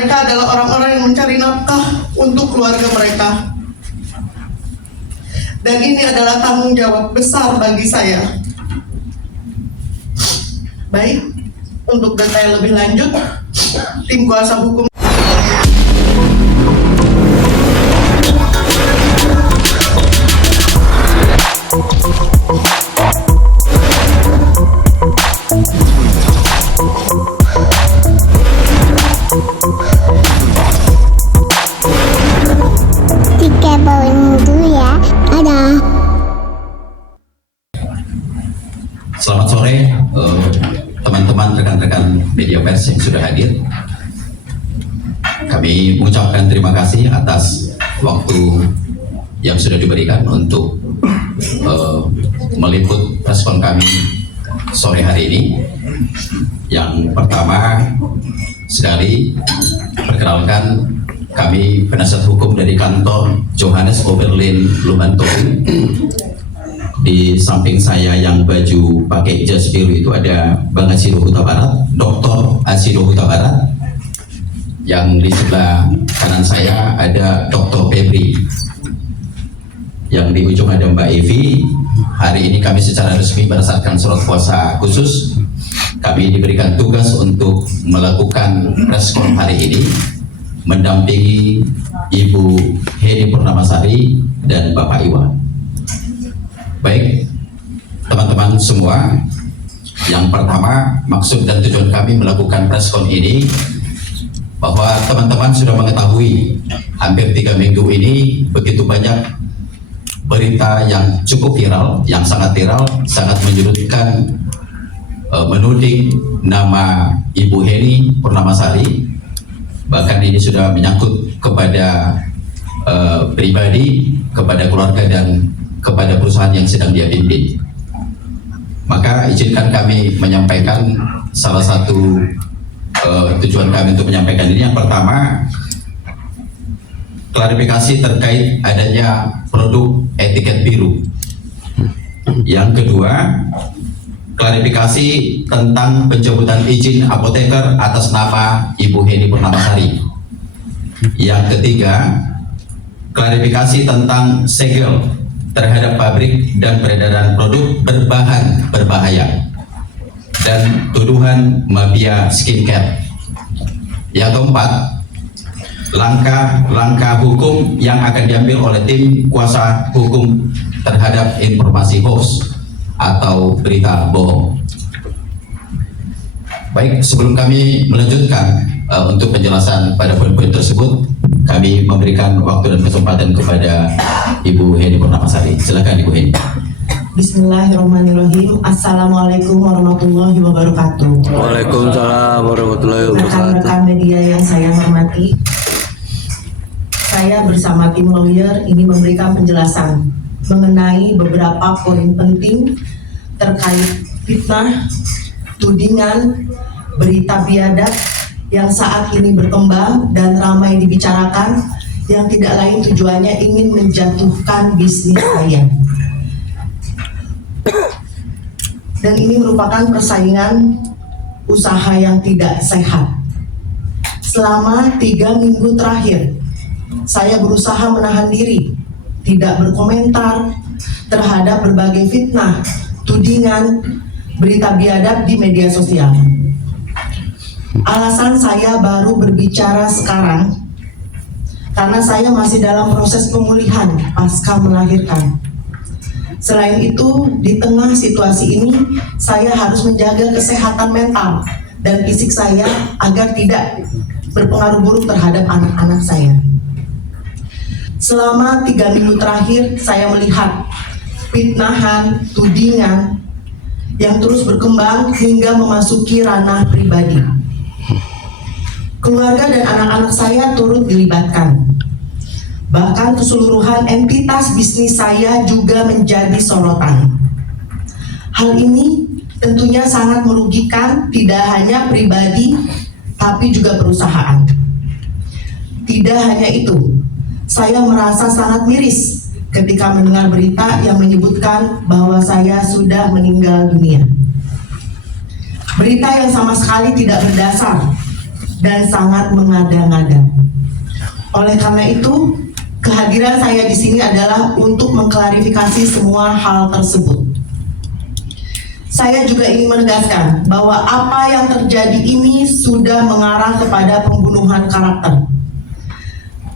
Mereka adalah orang-orang yang mencari nafkah untuk keluarga mereka. Dan ini adalah tanggung jawab besar bagi saya. Baik, untuk detail lebih lanjut, tim kuasa hukum Selamat sore teman-teman, rekan-rekan media pers yang sudah hadir. Kami mengucapkan terima kasih atas waktu yang sudah diberikan untuk meliput respon kami sore hari ini. Yang pertama sekali, perkenalkan, kami penasihat hukum dari kantor Johannes Oberlin Lumantowi. Di samping saya yang baju pakai jas biru itu ada Bang Asido Huta Barat, Dr. Asido Huta Barat. Yang di sebelah kanan saya ada Dr. Febri. Yang di ujung ada Mbak Evi. Hari ini kami secara resmi berdasarkan surat kuasa khusus, kami diberikan tugas untuk melakukan respon hari ini, mendampingi Ibu Heni Purnamasari dan Bapak Iwa. Baik, teman-teman semua, yang pertama maksud dan tujuan kami melakukan preskon ini bahwa teman-teman sudah mengetahui hampir 3 minggu ini begitu banyak berita yang cukup viral, yang sangat viral, sangat menyudutkan, menuding nama Ibu Heni Purnamasari. Bahkan ini sudah menyangkut kepada pribadi, kepada keluarga dan kepada perusahaan yang sedang dia pimpin. Maka izinkan kami menyampaikan salah satu tujuan kami untuk menyampaikan ini. Yang pertama, klarifikasi terkait adanya produk etiket biru. Yang kedua, klarifikasi tentang pencabutan izin apoteker atas nama Ibu Heni Purnamasari. Yang ketiga, klarifikasi tentang segel terhadap pabrik dan peredaran produk berbahan berbahaya dan tuduhan mafia skincare. Yang keempat, langkah-langkah hukum yang akan diambil oleh tim kuasa hukum terhadap informasi hoax atau berita bohong. Baik, sebelum kami melanjutkan untuk penjelasan pada poin-poin tersebut, kami memberikan waktu dan kesempatan kepada Ibu Heni Purnamasari. Silakan Ibu Heni. Bismillahirrahmanirrahim. Assalamualaikum warahmatullahi wabarakatuh. Waalaikumsalam warahmatullahi wabarakatuh. Rekan-rekan media yang saya hormati, saya bersama tim lawyer ini memberikan penjelasan mengenai beberapa poin penting terkait fitnah, tudingan, berita biadab yang saat ini berkembang dan ramai dibicarakan, yang tidak lain tujuannya ingin menjatuhkan bisnis saya. Dan ini merupakan persaingan usaha yang tidak sehat. Selama 3 minggu terakhir, saya berusaha menahan diri, tidak berkomentar terhadap berbagai fitnah, tudingan, berita biadab di media sosial. Alasan saya baru berbicara sekarang karena saya masih dalam proses pemulihan pasca melahirkan. Selain itu, di tengah situasi ini, saya harus menjaga kesehatan mental dan fisik saya agar tidak berpengaruh buruk terhadap anak-anak saya. Selama 3 minggu terakhir, saya melihat fitnahan, tudingan yang terus berkembang hingga memasuki ranah pribadi. Keluarga dan anak-anak saya turut dilibatkan. Bahkan keseluruhan entitas bisnis saya juga menjadi sorotan. Hal ini tentunya sangat merugikan tidak hanya pribadi, tapi juga perusahaan. Tidak hanya itu, saya merasa sangat miris ketika mendengar berita yang menyebutkan bahwa saya sudah meninggal dunia. Berita yang sama sekali tidak berdasar dan sangat mengada-ngada. Oleh karena itu, kehadiran saya di sini adalah untuk mengklarifikasi semua hal tersebut. Saya juga ingin menegaskan bahwa apa yang terjadi ini sudah mengarah kepada pembunuhan karakter.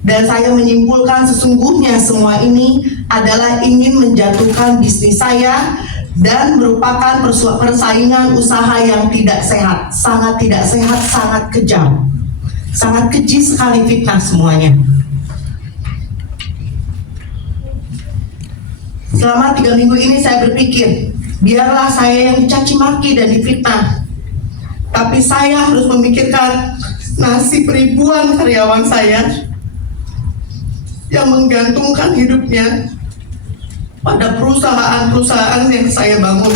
Dan saya menyimpulkan sesungguhnya semua ini adalah ingin menjatuhkan bisnis saya dan merupakan persaingan usaha yang tidak sehat, sangat tidak sehat, sangat kejam, sangat keji sekali fitnah semuanya. Selama 3 minggu ini saya berpikir, biarlah saya yang dicaci maki dan difitnah, tapi saya harus memikirkan nasib ribuan karyawan saya yang menggantungkan hidupnya pada perusahaan-perusahaan yang saya bangun.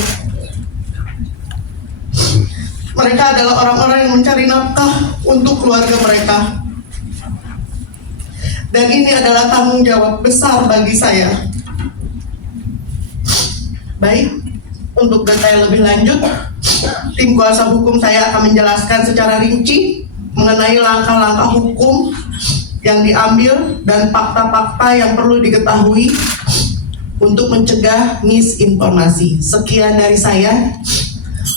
Mereka adalah orang-orang yang mencari nafkah untuk keluarga mereka. Dan ini adalah tanggung jawab besar bagi saya. Baik, untuk detail lebih lanjut, tim kuasa hukum saya akan menjelaskan secara rinci mengenai langkah-langkah hukum yang diambil dan fakta-fakta yang perlu diketahui untuk mencegah misinformasi. Sekian dari saya.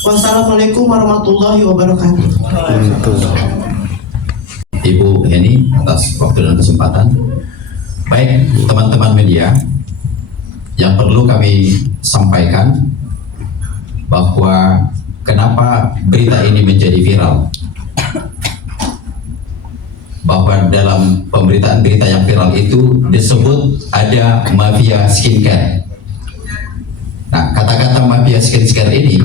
Wassalamualaikum warahmatullahi wabarakatuh. Ibu Heni atas waktu dan kesempatan. Baik, teman-teman media, yang perlu kami sampaikan bahwa kenapa berita ini menjadi viral, bahwa dalam pemberitaan berita yang viral itu disebut ada mafia skincare. Nah, kata-kata mafia skincare ini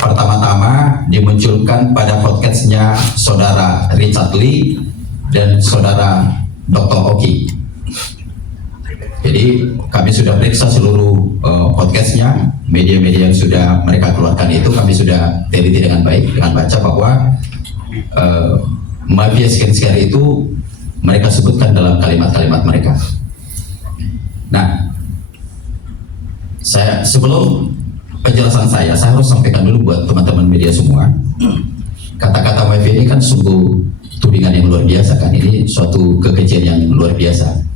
pertama-tama dimunculkan pada podcastnya saudara Richard Lee dan saudara Dr. Oki. Jadi kami sudah periksa seluruh podcastnya, media-media yang sudah mereka keluarkan itu kami sudah teliti dengan baik, dengan baca bahwa mafia skincare itu mereka sebutkan dalam kalimat-kalimat mereka. Nah, saya sebelum penjelasan saya harus sampaikan dulu buat teman-teman media semua. Kata-kata mafia ini kan sungguh tudingan yang luar biasa kan, ini suatu kekejian yang luar biasa.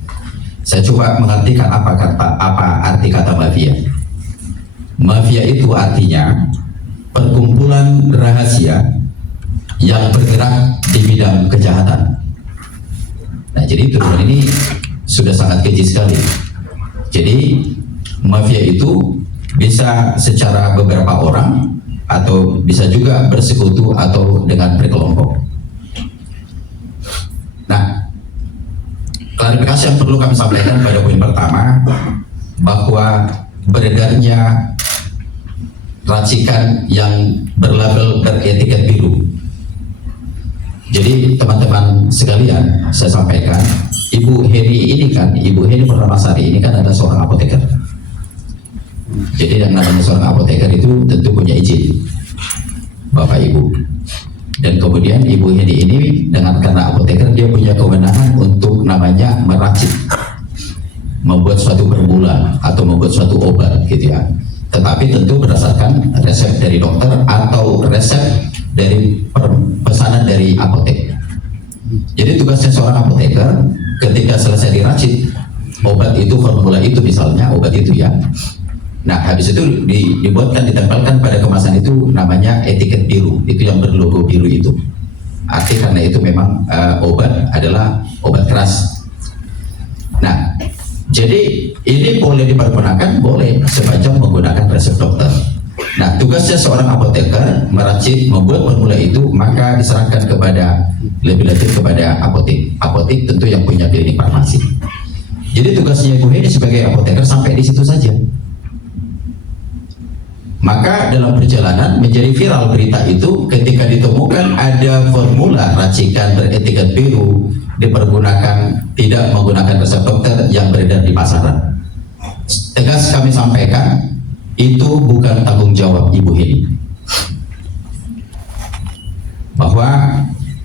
Saya coba mengartikan apa arti kata mafia. Mafia itu artinya perkumpulan rahasia yang bergerak di bidang kejahatan. Nah, jadi tuduhan ini sudah sangat keji sekali. Jadi mafia itu bisa secara beberapa orang atau bisa juga bersekutu atau dengan berkelompok. Nah, klarifikasi yang perlu kami sampaikan pada poin pertama bahwa beredarnya racikan yang berlabel beretiket biru. Jadi teman-teman sekalian, saya sampaikan, Ibu Heni Purnamasari ini kan ada seorang apoteker. Jadi yang namanya seorang apoteker itu tentu punya izin Bapak Ibu. Dan kemudian Ibu Heni ini dengan karena apoteker dia punya kewenangan untuk namanya meracik, membuat suatu perbulan atau membuat suatu obat gitu ya. Tetapi tentu berdasarkan resep dari dokter atau resep dari pesanan dari apotek. Jadi tugasnya seorang apoteker ketika selesai diracik obat itu, formula itu misalnya, obat itu ya. Nah, habis itu dibuatkan, ditempelkan pada kemasan itu namanya etiket biru, itu yang berlogo biru itu. Arti karena itu memang obat adalah obat keras. Nah, jadi ini boleh dipergunakan, boleh sepanjang menggunakan resep dokter. Nah, tugasnya seorang apoteker meracik, membuat formula itu, maka diserahkan kepada, lebih lanjut kepada apotek. Apotek tentu yang punya klinik farmasi. Jadi tugasnya Ibu Heni sebagai apoteker sampai di situ saja. Maka dalam perjalanan menjadi viral berita itu ketika ditemukan ada formula racikan beretiket biru dipergunakan tidak menggunakan resep dokter yang beredar di pasaran. Tegas kami sampaikan, itu bukan tanggung jawab Ibu Heni. Bahwa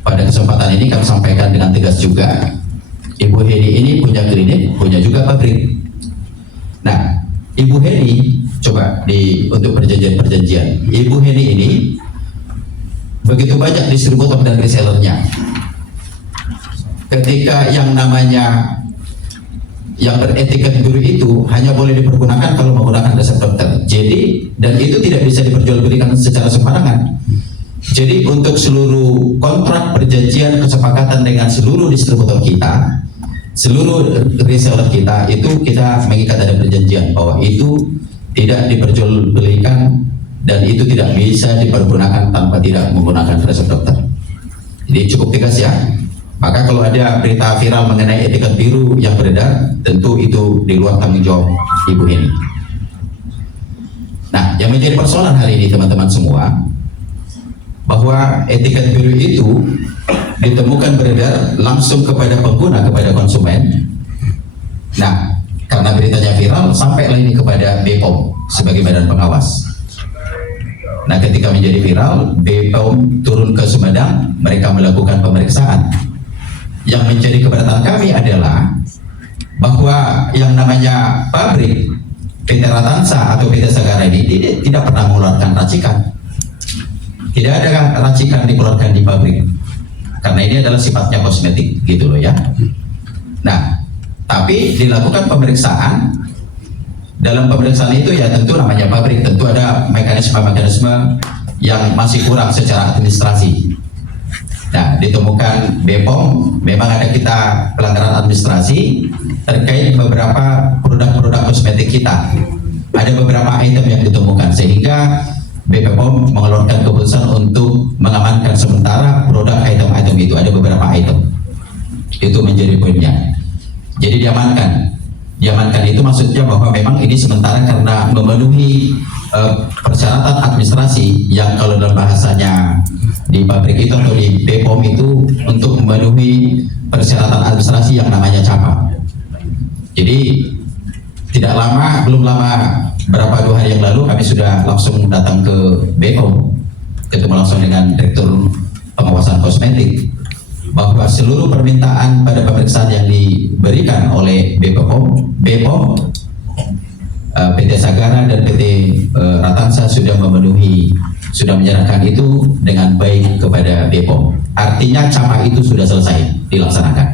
pada kesempatan ini kami sampaikan dengan tegas juga, Ibu Heni ini punya klinik, punya juga pabrik. Nah, Ibu Heni, coba untuk perjanjian-perjanjian, Ibu Heni ini begitu banyak distributor dan resellernya. Ketika yang namanya yang beretiket biru itu hanya boleh dipergunakan kalau menggunakan resep dokter. Jadi, dan itu tidak bisa diperjualbelikan secara sembarangan. Jadi untuk seluruh kontrak perjanjian kesepakatan dengan seluruh distributor kita, seluruh reseller kita, itu kita mengikat ada perjanjian bahwa itu tidak diperjualbelikan dan itu tidak bisa dipergunakan tanpa tidak menggunakan resep dokter. Jadi cukup tegas ya. Maka kalau ada berita viral mengenai etiket biru yang beredar, tentu itu di luar tanggung jawab Ibu Heni. Nah, yang menjadi persoalan hari ini teman-teman semua, bahwa etiket biru itu ditemukan beredar langsung kepada pengguna, kepada konsumen. Nah, karena beritanya viral, sampailah ini kepada BPOM sebagai badan pengawas. Nah, ketika menjadi viral, BPOM turun ke Sumedang, mereka melakukan pemeriksaan. Yang menjadi keberatan kami adalah bahwa yang namanya pabrik PT Ratansa atau PT Sagara ini tidak pernah mengeluarkan racikan. Tidak ada racikan dikeluarkan di pabrik, karena ini adalah sifatnya kosmetik gitu loh ya. Nah, tapi dilakukan pemeriksaan. Dalam pemeriksaan itu ya tentu namanya pabrik, tentu ada mekanisme-mekanisme yang masih kurang secara administrasi. Nah, ditemukan BPOM memang ada kita pelanggaran administrasi terkait beberapa produk-produk kosmetik kita. Ada beberapa item yang ditemukan sehingga BPOM mengeluarkan keputusan untuk mengamankan sementara produk item-item itu. Ada beberapa item. Itu menjadi poinnya. Jadi diamankan. Diamankan itu maksudnya bahwa memang ini sementara karena memenuhi persyaratan administrasi yang kalau dalam bahasanya di pabrik itu atau di BPOM itu untuk memenuhi persyaratan administrasi yang namanya CAPA. Jadi tidak lama, belum lama, berapa 2 hari yang lalu kami sudah langsung datang ke BPOM, ketemu langsung dengan Direktur Pengawasan Kosmetik, bahwa seluruh permintaan pada pemeriksaan yang diberikan oleh BPOM, PT Sagara dan PT Ratansa sudah memenuhi, sudah menyerahkan itu dengan baik kepada BPOM. Artinya CAPA itu sudah selesai dilaksanakan.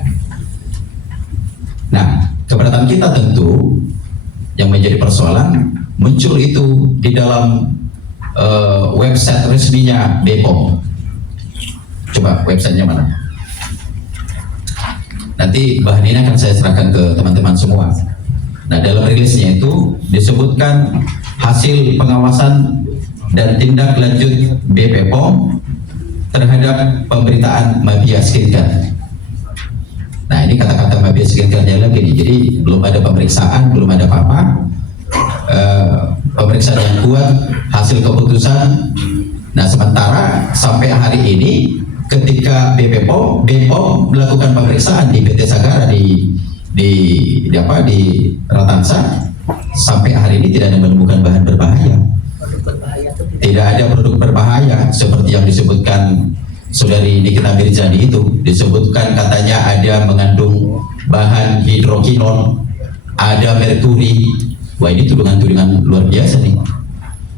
Nah, keberatan kita tentu yang menjadi persoalan muncul itu di dalam website resminya BPOM. Coba websitenya mana? Nanti bahan ini akan saya serahkan ke teman-teman semua. Nah, dalam rilisnya itu disebutkan hasil pengawasan dan tindak lanjut BPOM terhadap pemberitaan Mabia Skincare. Nah, ini kata-kata Mabia Skincare-nya lagi nih. Jadi belum ada pemeriksaan, belum ada apa-apa. Pemeriksaan yang kuat, hasil keputusan. Nah, sementara sampai hari ini ketika BPOM melakukan pemeriksaan di PT Sagara di Ratansa, sampai hari ini tidak ada menemukan bahan berbahaya. Tidak ada produk berbahaya seperti yang disebutkan Saudari Nikita Mirzani itu. Disebutkan katanya ada mengandung bahan hidrokinon, ada merkuri. Wah, ini tudingan-tudingan luar biasa nih.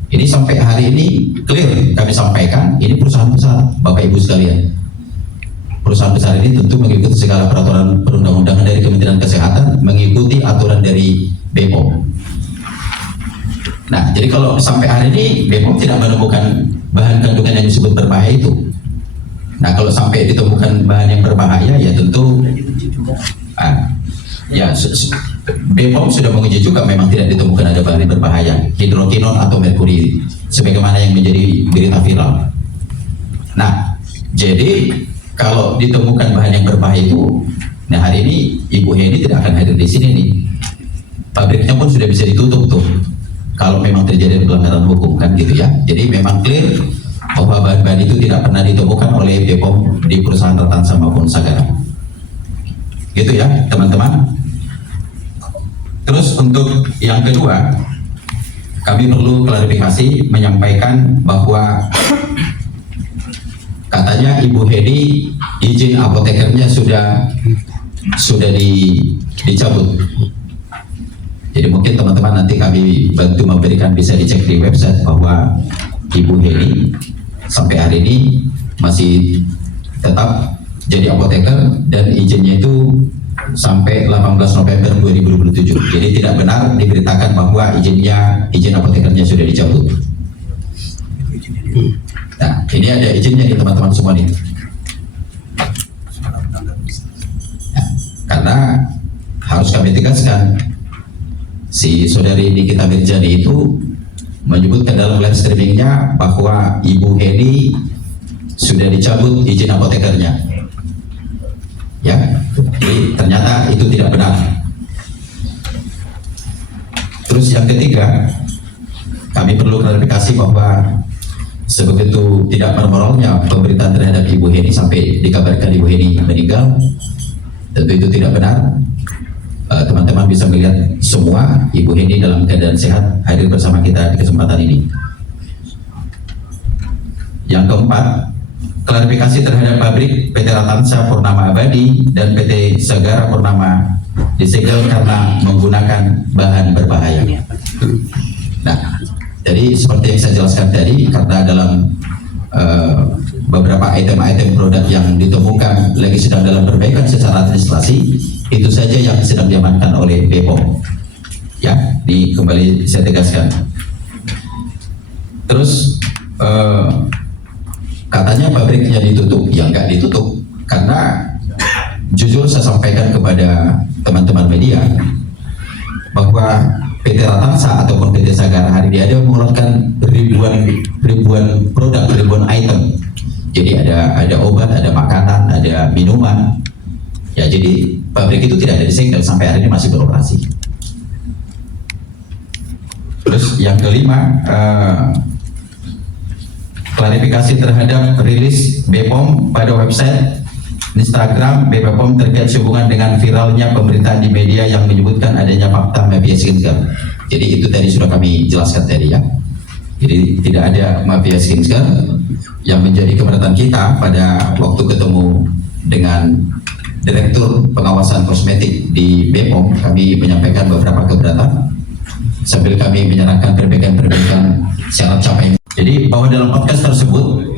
Ini sampai hari ini clear kami sampaikan, ini perusahaan besar, Bapak Ibu sekalian. Perusahaan besar ini tentu mengikuti segala peraturan perundang-undangan dari Kementerian Kesehatan, mengikuti aturan dari BPOM. Nah, jadi kalau sampai hari ini BPOM tidak menemukan bahan kandungan yang disebut berbahaya itu. Nah, kalau sampai ditemukan bahan yang berbahaya, ya tentu BPOM sudah menguji juga memang tidak ditemukan ada bahan yang berbahaya, hidrokinon atau merkuri, sebagaimana yang menjadi berita viral. Nah, jadi kalau ditemukan bahan yang berbahaya itu, nah hari ini Ibu Heni tidak akan hadir di sini nih. Pabriknya pun sudah bisa ditutup tuh, kalau memang terjadi pelanggaran hukum kan gitu ya. Jadi memang clear bahwa bahan-bahan itu tidak pernah ditemukan oleh BPOM di perusahaan Ratansa maupun Sagara. Gitu ya teman-teman. Terus untuk yang kedua, kami perlu klarifikasi menyampaikan bahwa katanya Ibu Heni izin apotekernya sudah dicabut. Jadi mungkin teman-teman nanti kami bantu memberikan, bisa dicek di website bahwa Ibu Heni sampai hari ini masih tetap jadi apoteker dan izinnya itu sampai 18 November 2027. Jadi tidak benar diberitakan bahwa izin apotekernya sudah dicabut. Nah, ini ada izinnya nih teman-teman semua nih. Nah, karena harus kami tegaskan, si saudari Nikita Mirjani itu menyebutkan dalam live streamingnya bahwa Ibu Heni sudah dicabut izin apotekernya. Ya, jadi ternyata itu tidak benar. Terus yang ketiga, kami perlu klarifikasi bahwa sebegitu tidak bermoralnya pemberitaan terhadap Ibu Heni sampai dikabarkan Ibu Heni meninggal, tentu itu tidak benar. Teman-teman bisa melihat semua Ibu Heni dalam keadaan sehat hadir bersama kita di kesempatan ini. Yang keempat, klarifikasi terhadap pabrik PT Ratansa Purnama Abadi dan PT Sagara Purnama disegel karena menggunakan bahan berbahaya. Nah, jadi seperti yang saya jelaskan tadi, karena dalam beberapa item-item produk yang ditemukan lagi sedang dalam perbaikan secara administrasi, itu saja yang sedang diamankan oleh BPOM. Ya, kembali saya tegaskan. Terus katanya pabriknya ditutup, ya nggak ditutup, karena jujur saya sampaikan kepada teman-teman media bahwa PT Ratansa ataupun PT Sagara hari ini ada mengeluarkan ribuan produk, ribuan item. Jadi ada obat, ada makanan, ada minuman. Ya, jadi pabrik itu tidak ada disegel sampai hari ini masih beroperasi. Terus yang kelima, klarifikasi terhadap rilis BPOM pada website Instagram BPOM terkait hubungan dengan viralnya pemberitaan di media yang menyebutkan adanya fakta mafia skincare. Jadi itu tadi sudah kami jelaskan tadi ya. Jadi tidak ada mafia skincare. Yang menjadi keberatan kita pada waktu ketemu dengan Direktur Pengawasan Kosmetik di BPOM, kami menyampaikan beberapa keberatan sambil kami menyerahkan perbaikan-perbaikan syarat capaian. Jadi bahwa dalam podcast tersebut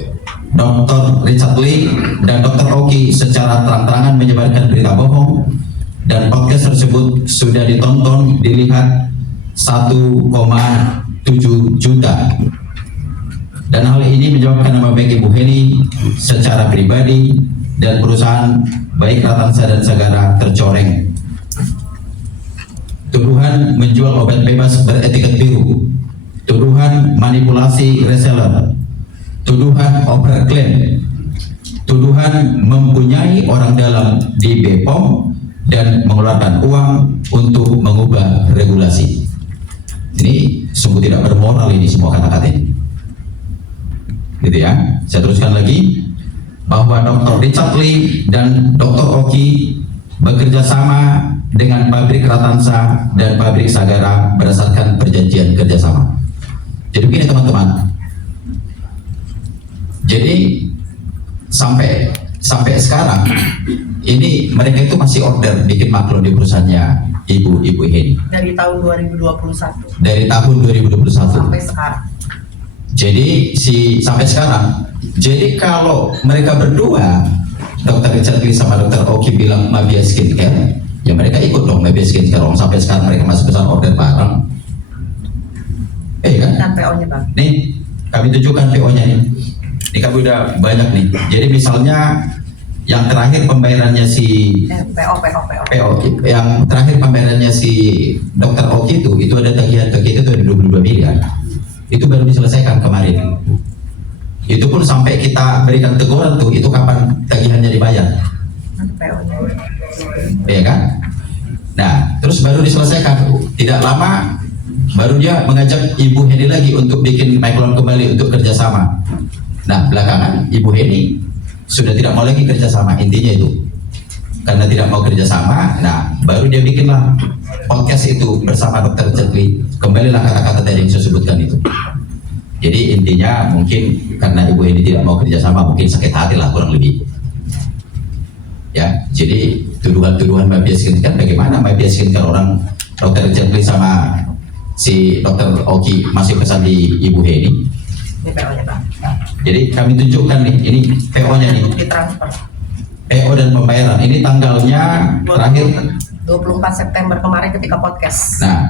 Dr. Richard Lee dan Dr. Oki secara terang-terangan menyebarkan berita bohong dan podcast tersebut sudah ditonton, dilihat 1,7 juta. Dan hal ini menyebabkan nama baik Ibu Heni secara pribadi dan perusahaan baik Ratansa dan Sagara tercoreng. Tuduhan menjual obat bebas beretiket biru, tuduhan manipulasi reseller, tuduhan overclaim, tuduhan mempunyai orang dalam di BPOM dan mengeluarkan uang untuk mengubah regulasi. Ini sungguh tidak bermoral ini semua kata-kata ini. Gitu ya. Saya teruskan lagi bahwa Dr. Richard Lee dan Dr. Oki bekerja sama dengan pabrik Ratansa dan pabrik Sagara berdasarkan perjanjian kerjasama. Jadi begini teman-teman. Jadi sampai sekarang ini mereka itu masih order bikin maklum di perusahaannya Ibu Heni. Dari tahun 2021. Dari tahun 2021 sampai sekarang. Jadi sampai sekarang. Jadi kalau mereka berdua, Dr. Richard Lee sama Dr. Oki bilang mafia skincare, ya mereka ikut dong mafia skincare. Sampai sekarang mereka masih pesan order bareng. Kan? Dan PO-nya Bang. Nih, kami tunjukkan PO-nya nih. Ini kami udah banyak nih. Jadi misalnya yang terakhir pembayarannya si PO. yang terakhir pembayarannya si Dr. Oki itu ada tagihan ke kita itu ada 22 miliar. Itu baru diselesaikan kemarin. Itu pun sampai kita berikan teguran tuh, itu kapan tagihannya dibayar? PO-nya. Iya kan? Nah, terus baru diselesaikan. Tidak lama baru dia mengajak Ibu Heni lagi untuk bikin maklum kembali untuk kerjasama. Nah, belakangan Ibu Heni sudah tidak mau lagi kerjasama, intinya itu. Karena tidak mau kerjasama, nah baru dia bikinlah podcast itu bersama Dr. Cetli. Kembalilah kata-kata tadi yang saya sebutkan itu. Jadi intinya mungkin karena Ibu Heni tidak mau kerjasama, mungkin sakit hati lah kurang lebih. Ya, jadi tuduhan-tuduhan mafia skincare, bagaimana mafia skincare orang Dr. Cetli sama si Dr. Oki masih pesan di Ibu Heni? Ini PO-nya Bang. Jadi kami tunjukkan nih, ini PO-nya nih, Untuk ditransfer. PO dan pembayaran. Ini tanggalnya terakhir. 24 September kemarin ketika podcast. Nah,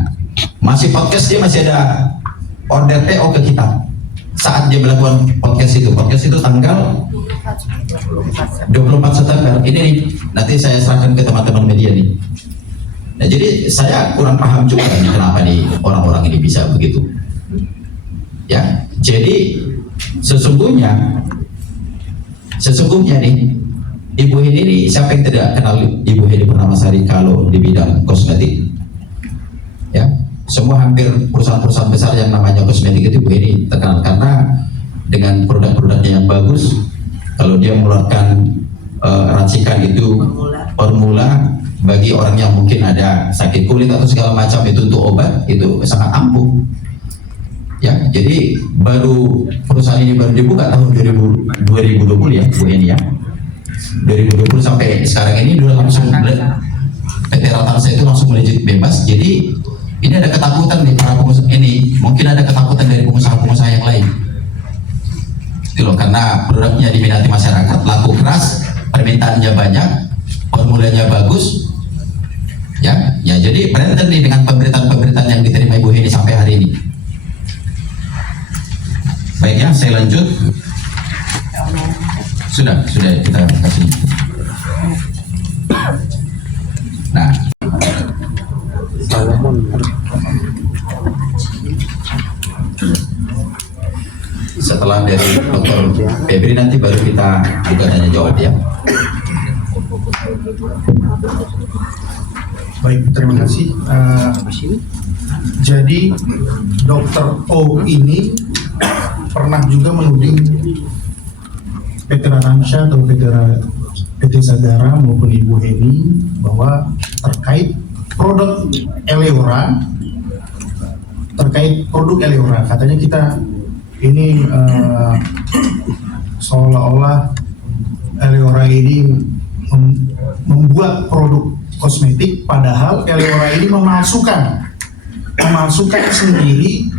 masih podcast dia masih ada order PO ke kita. Saat dia melakukan podcast itu tanggal 24 September. Ini nih, nanti saya serahkan ke teman-teman media nih. Nah, jadi saya kurang paham juga nih kenapa nih orang-orang ini bisa begitu. Ya, jadi sesungguhnya nih Ibu Heni ini, siapa yang tidak kenal Ibu Heni Purnamasari kalau di bidang kosmetik? Ya, semua hampir perusahaan-perusahaan besar yang namanya kosmetik itu Ibu Heni terkenal karena dengan produk-produknya yang bagus. Kalau dia mengeluarkan racikan itu formula bagi orang yang mungkin ada sakit kulit atau segala macam itu untuk obat itu sangat ampuh. Ya, jadi perusahaan ini baru dibuka tahun 2020 ya Bu Heni ya. 2020 sampai sekarang ini udah langsung PT Ratansa itu langsung melejit bebas. Jadi ini ada ketakutan nih para pengusaha ini, mungkin ada ketakutan dari pengusaha-pengusaha yang lain. Itu loh, karena produknya diminati masyarakat, laku keras, permintaannya banyak, formulanya bagus. Ya, jadi branded nih dengan pemberitaan-pemberitaan yang diterima Ibu Heni sampai hari ini. Baik ya, saya lanjut. Sudah kita kasih. Nah, setelah dari Dr. Febri nanti baru kita buka tanya jawab ya. Baik, terima kasih. Jadi Dr. O ini pernah juga menuding PT Ratansa atau PT Sagara maupun Ibu Heni bahwa terkait produk Eleora, katanya kita ini seolah-olah Eleora ini membuat produk kosmetik, padahal Eleora ini memasukkan sendiri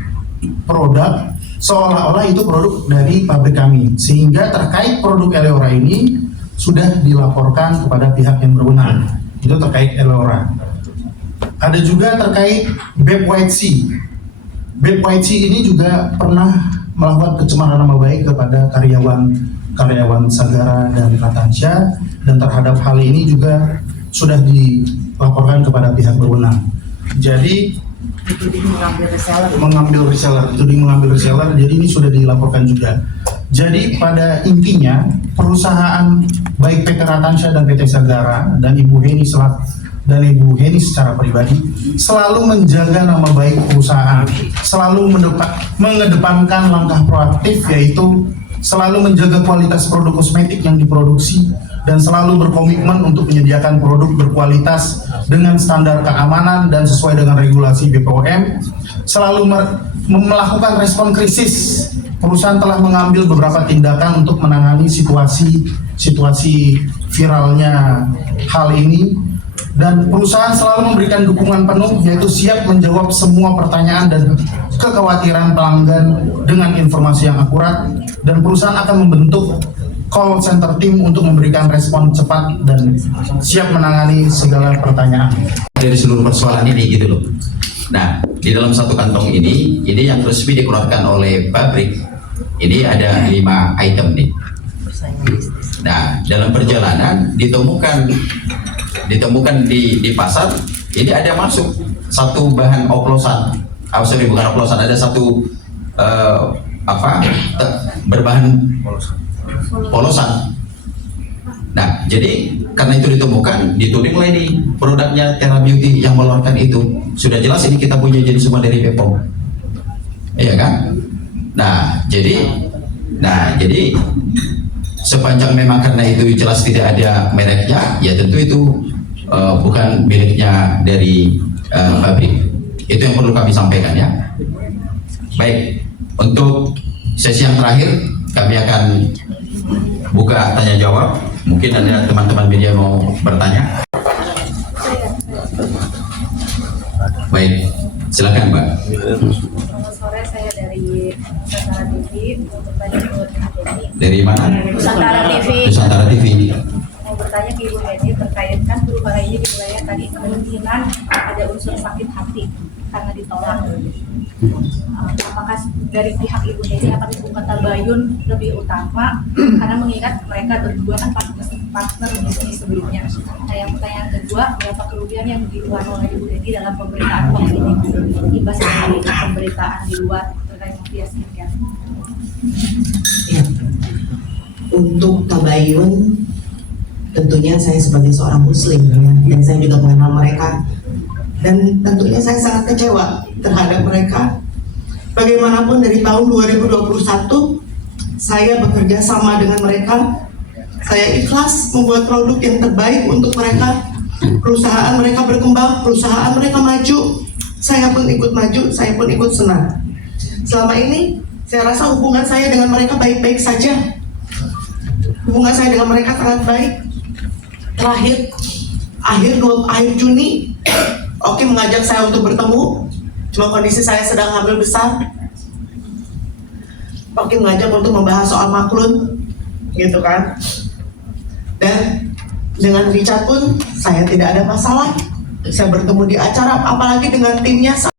produk seolah-olah itu produk dari pabrik kami, sehingga terkait produk Eleora ini sudah dilaporkan kepada pihak yang berwenang. Itu terkait Eleora. Ada juga terkait Beb White Sea. Beb White Sea ini juga pernah melakukan pencemaran nama baik kepada karyawan Sagara dan Ratansa, dan terhadap hal ini juga sudah dilaporkan kepada pihak berwenang. Jadi dituding mengambil reseller, jadi ini sudah dilaporkan juga. Jadi pada intinya perusahaan baik PT Ratansa dan PT Sagara dan Ibu Heni secara pribadi selalu menjaga nama baik perusahaan, selalu mengedepankan langkah proaktif, yaitu selalu menjaga kualitas produk kosmetik yang diproduksi dan selalu berkomitmen untuk menyediakan produk berkualitas dengan standar keamanan dan sesuai dengan regulasi BPOM. Selalu melakukan respon krisis. Perusahaan telah mengambil beberapa tindakan untuk menangani situasi viralnya hal ini, dan perusahaan selalu memberikan dukungan penuh, yaitu siap menjawab semua pertanyaan dan kekhawatiran pelanggan dengan informasi yang akurat, dan perusahaan akan membentuk call center team untuk memberikan respon cepat dan siap menangani segala pertanyaan. Dari seluruh persoalan ini gitu loh. Nah, di dalam satu kantong ini yang resmi dikeluarkan oleh pabrik, ini ada 5 item nih. Nah, dalam perjalanan ditemukan di pasar ini ada masuk satu bahan oplosan. Bukan oplosan, ada satu berbahan polosan. Nah, jadi karena itu ditemukan, dituding lagi nih produknya Terra Beauty yang mengeluarkan itu. Sudah jelas ini kita punya jadi semua dari BPOM. Iya kan? Nah, jadi sepanjang memang karena itu jelas tidak ada mereknya, ya tentu itu bukan miliknya dari pabrik. Itu yang perlu kami sampaikan ya. Baik, untuk sesi yang terakhir kami akan buka tanya jawab. Mungkin ada teman-teman media mau bertanya. Baik, silakan Mbak. Selamat sore, saya dari Sagara TV. mau bertanya ke Ibu Eni. Dari mana? Nusantara TV. Nusantara TV. Mau bertanya ke Ibu Eni terkait kan perubahan ini di wilayah tadi kemungkinan ada unsur sakit hati karena ditolak. Apakah dari pihak Ibu Eni akan membuka tabayun lebih utama karena mengingat mereka berdua kan partner bisnis sebelumnya. Nah, yang pertanyaan kedua, berapa kerugian yang diluar oleh Ibu Eni dalam pemberitaan hoax ini? Imbas dari pemberitaan di luar terkait mafia skincare. Ya. Untuk tabayun, tentunya saya sebagai seorang muslim ya, dan saya juga mengenal mereka, dan tentunya saya sangat kecewa terhadap mereka. Bagaimanapun dari tahun 2021 saya bekerja sama dengan mereka, saya ikhlas membuat produk yang terbaik untuk mereka. Perusahaan mereka berkembang, perusahaan mereka maju, saya pun ikut maju, saya pun ikut senang. Selama ini saya rasa hubungan saya dengan mereka baik-baik saja. Hubungan saya dengan mereka sangat baik. Terakhir, akhir Juni, Oki mengajak saya untuk bertemu. Cuma kondisi saya sedang hamil besar. Oki mengajak untuk membahas soal maklun, gitu kan. Dan dengan Richard pun saya tidak ada masalah. Saya bertemu di acara, apalagi dengan timnya.